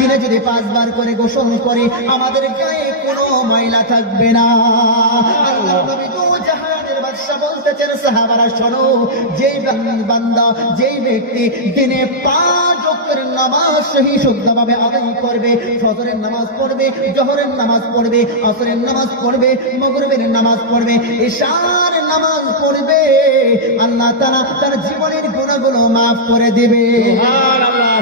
দিনে যদি 5 বার করে গোসল করি আমাদের গায়ে কোনো ময়লা থাকবে না। আল্লাহর নবী দু জাহানের বাদশা বলতেছেন সাহাবারা শোনো, যেই বান্দা যেই ব্যক্তি দিনে 5 ওয়াক্তের নামাজ সহি শুদ্ধভাবে আদায় করবে, ফজরের নামাজ পড়বে, জোহরের নামাজ পড়বে, আসরের নামাজ পড়বে, মাগরিবের নামাজ পড়বে, ইশার নামাজ পড়বে, আল্লাহ তাআলা তার জীবনের গুনাহগুলো maaf করে দিবে। সুবহানাল্লাহ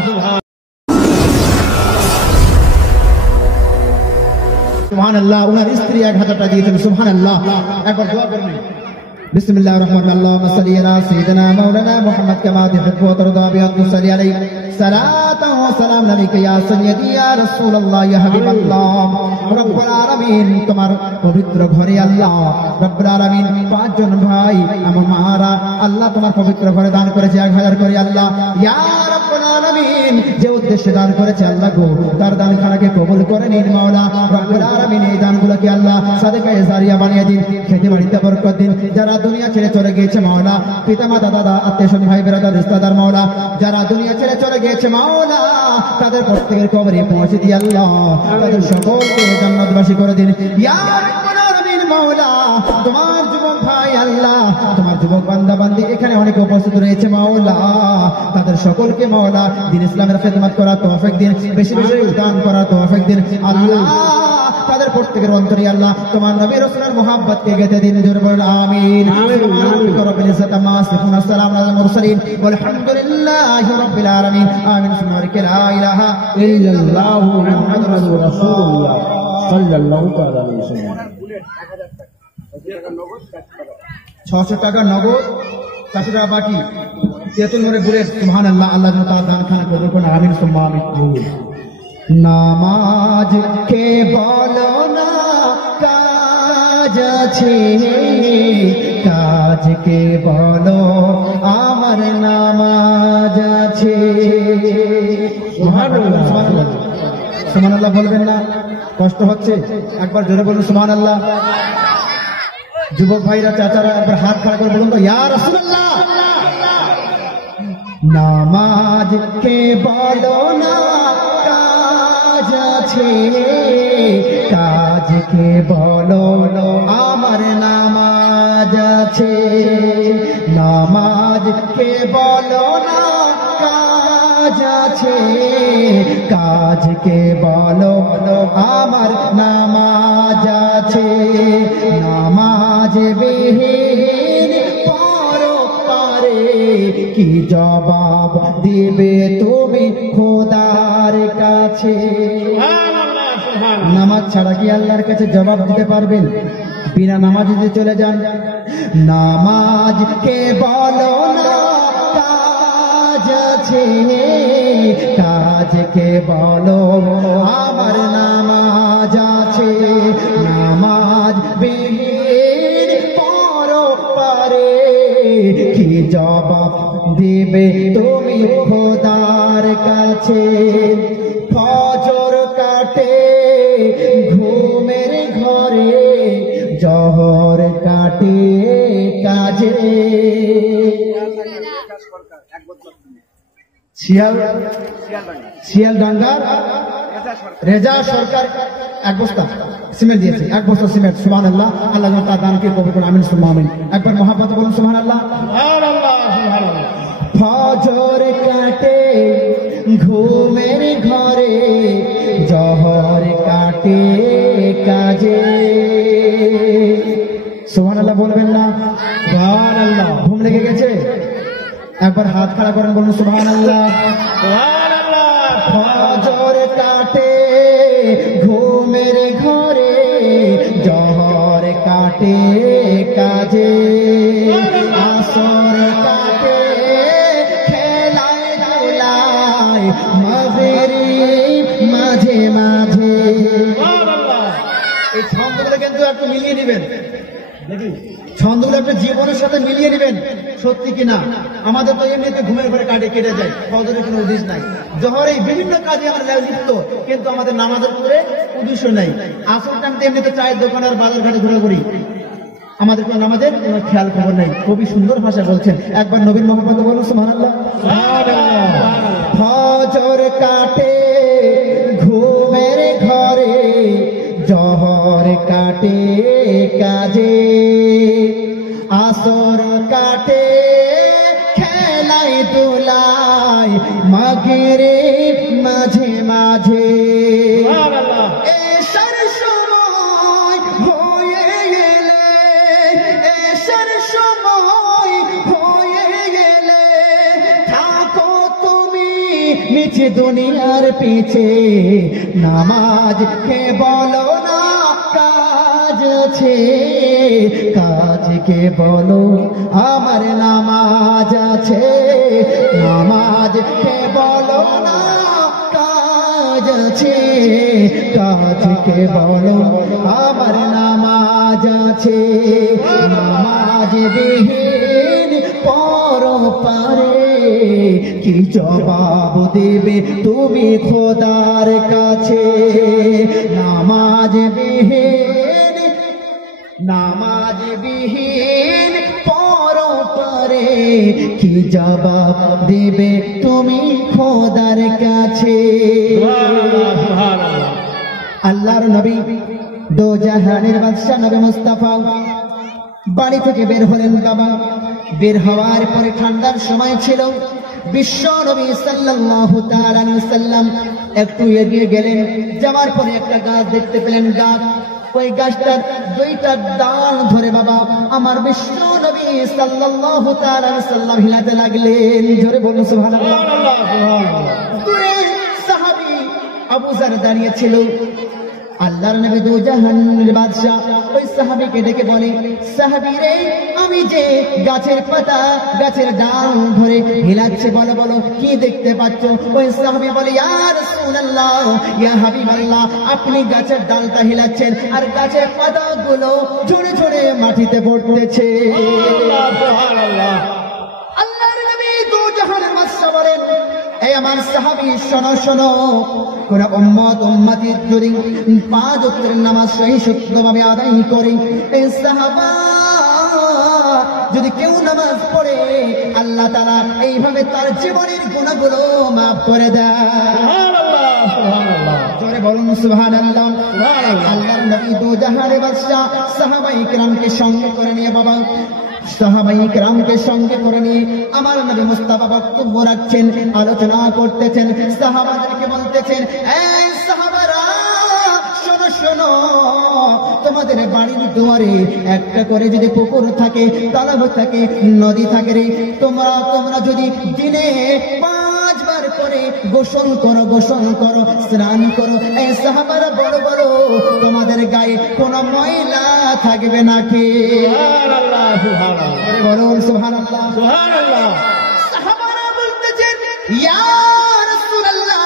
সুবহানাল্লাহ। ওনার স্ত্রী 1000 টাকা দিয়েছেন। সুবহানাল্লাহ। একবার দোয়া করবেন। বিসমিল্লাহির রহমানির রহিম। আল্লাহুম্মা সাল্লি আলা সাইয়্যিদিনা মাওলানা মুহাম্মদ কামা তুহিব্বু ওয়া তারদা বিআন সাল্লি আলাইহি সালাতান ওয়া সালাম আলাইকা ইয়া সাইয়্যিদি ইয়া রাসূলুল্লাহ ইয়া হাবিবাল্লাহ। রব্বুল আলামিন তোমার পবিত্র ঘরে আল্লাহ রব্বুল আলামিন 5 জন ভাই আমার মারা আল্লাহ তোমার পবিত্র ঘরে দান করেছে 1000 করে আল্লাহ। ইয়া রব্বুল আলামিন যে উদ্দেশ্যে দান করেছে আল্লাহ গো তার দান খানাকে কবুল করে নিন মাওলা। রব্বুল আলামিন এই দানগুলোকে আল্লাহ সাদকায়ে জারিয়া বানিয়ে দিন, খেতে বাড়িতে বরকত দিন। যারা দুনিয়া ছেড়ে চলে গিয়েছে মাওলা, পিতামাতা দাদা আত্মীয় ভাই বেরাদার রিশতেদার মাওলা, যারা দুনিয়া ছেড়ে চলে গিয়েছে মাওলা তাদের প্রত্যেকের কবরে পৌঁছে দিয়ে আল্লাহ তাদের সকলকে জান্নাতবাসী করে দিন। ইয়া রাব্বুল আলামিন মাওলা তোমার যুবক ভাই আল্লাহ তোমার যুবক বান্দা বান্দি এখানে অনেকে উপস্থিত রয়েছে মাওলা, তাদের সকলকে মাওলা দ্বীন ইসলামের খেদমত করার তৌফিক দিন, বেশি বেশি দান করার তৌফিক দিন আল্লাহ। তাদের প্রত্যেকের অন্তরে আল্লাহ তোমার নবী রাসূলের মুহাব্বতকে গেঁথে দিন। জোরে বলুন আমিন। রব্বিল ইজ্জাতি আম্মা ইয়াসিফুন, আসসালামু আলাল মুরসালিন, ওয়ালহামদুলিল্লাহি রাব্বিল আলামিন। আমিন। সুবহানাকা লা ইলাহা ইল্লাল্লাহু মুহাম্মাদুর রাসূলুল্লাহ সাল্লাল্লাহু তাআলা আলাইহি ওয়াসাল্লাম। 600 টাকা নগদ, 400 টাকা বাকি, 73 নম্বরে ঘুরে। সুবহানাল্লাহ। আল্লাহ যেন তার দান খানা কবুল করেন। আমিন সুম্মা আমিন। নামাজ কে বলো না কাজ আছে, কাজ কে বলো আমার নামাজ আছে। সুবহানাল্লাহ। সুবহানাল্লাহ বলবেন না? কষ্ট হচ্ছে? একবার জোরে বলুন সুবহানাল্লাহ। যুবক ভাইরা চাচারা একবার হাত খাড়া করে বলুন তো ইয়া রাসূলুল্লাহ। নামাজ কে বলো না কাজ আছে, কাজকে বলো আমার নামাজ আছে। নামাজকে বলো না কাজ আছে, কাজকে বলো আমার নামাজ আছে। নামাজ বিহীন পরপারে কি জবাব দিবে তুমি খোদার কাছে? নামাজ ছাড়া কি আল্লাহর কাছে জবাব দিতে পারবেন? বিনা নামাজে যদি চলে যান। নামাজকে বলো না কাজ আছে, কাজকে বলো আমার নামাজ আছে। নামাজ বিহীন পরপারে কি জবাব দিবে তুমি খোদার কাছে? ফজর কাটে ঘুমের ঘরে, জহর কাটে কাজে। শিয়ালডাঙ্গা রেজা সরকার 1 বস্তা সিমেন্ট দিয়েছে, 1 বস্তা সিমেন্ট। সুবহানাল্লাহ। আল্লাহ যেন তার দানকে কবুল করুন। আমিন সুম্মা আমিন। একবার মহাব্বতে বলুন সুবহানাল্লাহ। ফজর কাটে ঘুমের ঘরে, জহর কাটে কাজে। সুবহানাল্লাহ বলবেন না? সুবহানাল্লাহ। ঘুম লেগে গেছে? একবার হাত খাড়া করেন, বলুন সুবহানাল্লাহ। ফজর কাটে ঘুমের ঘরে, জহর কাটে কাজে। আসর কাটে খেলায় ধুলায়, মাঝেরিব মাঝে মাঝে। এই ছন্দগুলো কিন্তু একটু মিলিয়ে নেবেন, ছন্দগুলো একটা জীবনের সাথে মিলিয়ে নেবেন। সত্যি কিনা? আমাদের তো এমনিতে ঘুমের ঘরে কেটে যায়, ফজরের কোনো উদ্দেশ্য নাই। জহরে বিভিন্ন কাজে আমরা লিপ্ত, কিন্তু আমাদের নামাজের উপরে উদ্দেশ্য নাই। আসল টাইমতে এমনিতে চায়ের দোকান আর বাজার ঘাটে ঘোরাঘুরি, আমাদের কোনো নামাজের কোনো খেয়াল খবর নাই। খুবই সুন্দর ভাষা বলছেন। একবার নবীর মোহাম্মদ বলুন সুবহানাল্লাহ। ফজর কাটে কাটে কাজে, আসর কাটে খেলাই দোলায়, মাগরিব মাঝে মাঝে। এশার সময় হয়ে গেলে, এশার সময় হয়ে গেলে থাকো তুমি নিচে দুনিয়ার পিছে, নামাজ কে বলো না কাজ আছে, কাজকে বলো আমার নামাজ আছে, নামাজ কে বলো না কাজ আছে, কাজকে বলো আমার নামাজ আছে। নামাজ বিহীন পরপারে কি জবাব দেবে তুমি খোদার কাছে? নামাজ বিহীন, নামাজ বিহীন পরপারে কি জবাব দেবে তুমি খোদার কাছে? আল্লাহর নবী দো জাহানের বাদশা নবী মুস্তাফা বাড়ি থেকে বের হলেন। বাবা বের হওয়ার পরে ঠান্ডার সময় ছিল, বিশ্ব নবী সাল্লাল্লাহু তাআলা আলাইহি ওয়াসাল্লাম একটু এগিয়ে গেলেন, যাওয়ার পরে একটা গাছ দেখতে পেলেন। গাছ, ওই গাছটার দুইটা ডাল ধরে বাবা আমার বিশ্ব নবী সাল্লাল্লাহু তাআলা আলাইহি ওয়াসাল্লাম হিলাতে লাগলেন। জোরে বলুন সুবহানাল্লাহ। দূরে সাহাবী আবু যার দাঁড়িয়ে ছিল। আল্লাহর নবী দো জাহানের বাদশা ওই সাহাবীকে ডেকে বলে, সাহাবী রে, আমি যে গাছের পাতা গাছের ডাল ধরে হিলাচ্ছে, বলো বলো কি দেখতে পাচ্ছ? ওই সাহাবী বলে, ইয়া রাসূলুল্লাহ, ইয়া হাবিবাল্লাহ, আপনি গাছের ডালটা হিলাচ্ছেন আর গাছের পাতাগুলো ঝরে ঝরে মাটিতে পড়তেছে। সুবহানাল্লাহ। আল্লাহর নবী দো জাহানের বাদশা বলেন, এই আমার সাহাবী শোনো শোনো, কোন উম্মত উম্মতি যদি 5 ওয়াক্তের নামাজ সহি শুদ্ধভাবে আদায় করে, এই সাহাবা যদি কেউ নামাজ পড়ে আল্লাহ তাআলা এইভাবে তার জীবনের গুনাহগুলো মাফ করে দেয়। সুবহানাল্লাহ, সুবহানাল্লাহ। জোরে বলুন সুবহানাল্লাহ। আল্লাহর নবী দো জাহানের বাদশা সাহাবায়ে কিরামকে সঙ্গে করে নিয়ে বাবা, সাহাবায়ে কিরামকে সঙ্গে করে নিয়ে আমার নবী মুস্তাফা বক্তব্য রাখছেন, আলোচনা করতেছেন। সাহাবাদেরকে বলতেছেন, এই সাহাবারা শোনো শোনো, তোমাদের বাড়ির দুয়ারে একটা করে যদি পুকুর থাকে, তালাব থাকে, নদী থাকে রে, তোমরা যদি দিনে 5 বার করে গোসল করো, গোসল করো, স্নান করো, এই সাহাবারা বলো বলো তোমাদের গায়ে কোনো ময়লা থাকবে নাকি? সুবহানাল্লাহ, সুবহানাল্লাহ। বলুন সুবহানাল্লাহ, সুবহানাল্লাহ। সাহাবারা বলতেছেন, ইয়া রাসূলুল্লাহ,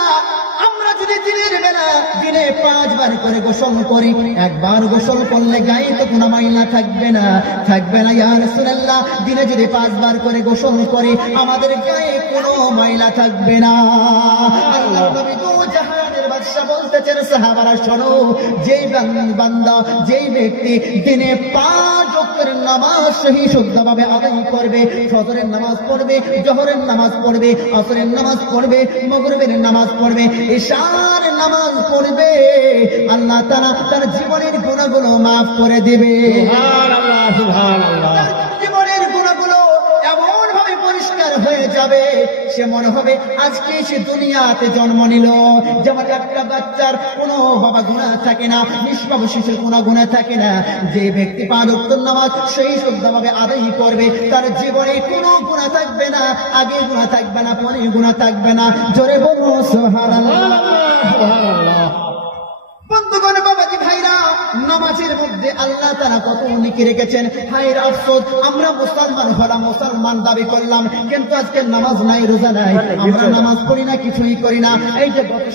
আমরা যদি দিনের বেলা দিনে 5 বার করে গোসল করি, একবার গোসল করলে গায়ে তো কোনো ময়লা থাকবে না, থাকবে না ইয়া রাসূলুল্লাহ। দিনে যদি 5 বার করে গোসল করি আমাদের গায়ে কোনো ময়লা থাকবে না। আল্লাহর নবী দো জাহানের বাদশা বলতেছেন, সাহাবারা শোনো, যেই বান্দা যেই ব্যক্তি দিনে 5 ওয়াক্তের নামাজ সহি শুদ্ধভাবে আদায় করবে, ফজরের নামাজ পড়বে, জোহরের নামাজ পড়বে, আসরের নামাজ পড়বে, মাগরিবের নামাজ পড়বে, ইশার নামাজ পড়বে, আল্লাহ তাআলা তার জীবনের গুনাহগুলো মাফ করে দিবে। সুবহানাল্লাহ, সুবহানাল্লাহ। জীবনের গুনাহগুলো এমন ভাবে পরিষ্কার হয়ে যাবে, সে মনে হবে আজকে সে দুনিয়াতে জন্ম নিল। যেমন একটা বাচ্চার কোনো বাবা গুনাহ থাকে না, নিষ্পাপ শিশুর কোনো গুনাহ থাকে না। যে ব্যক্তি 5 ওয়াক্ত নামাজ সেই শুদ্ধভাবে আদায় করবে, তার জীবনে কোনো গুনাহ থাকবে না, আগে গুনাহ থাকবে না, পরে গুনাহ থাকবে না। জোরে বলুন সুবহানাল্লাহ, সুবহানাল্লাহ। বন্ধুগণ, বাবাজি ভাইরা, নামাজের মধ্যে আল্লাহ তাআলা কত নেকি রেখেছেন। হায় আফসোস, আমরা মুসলমান হলাম, মুসলমান দাবি করলাম, কিন্তু আজকে নামাজ নাই, রোজা নাই, আমরা নামাজ পড়ি না, কিছুই করি না। এই যে গত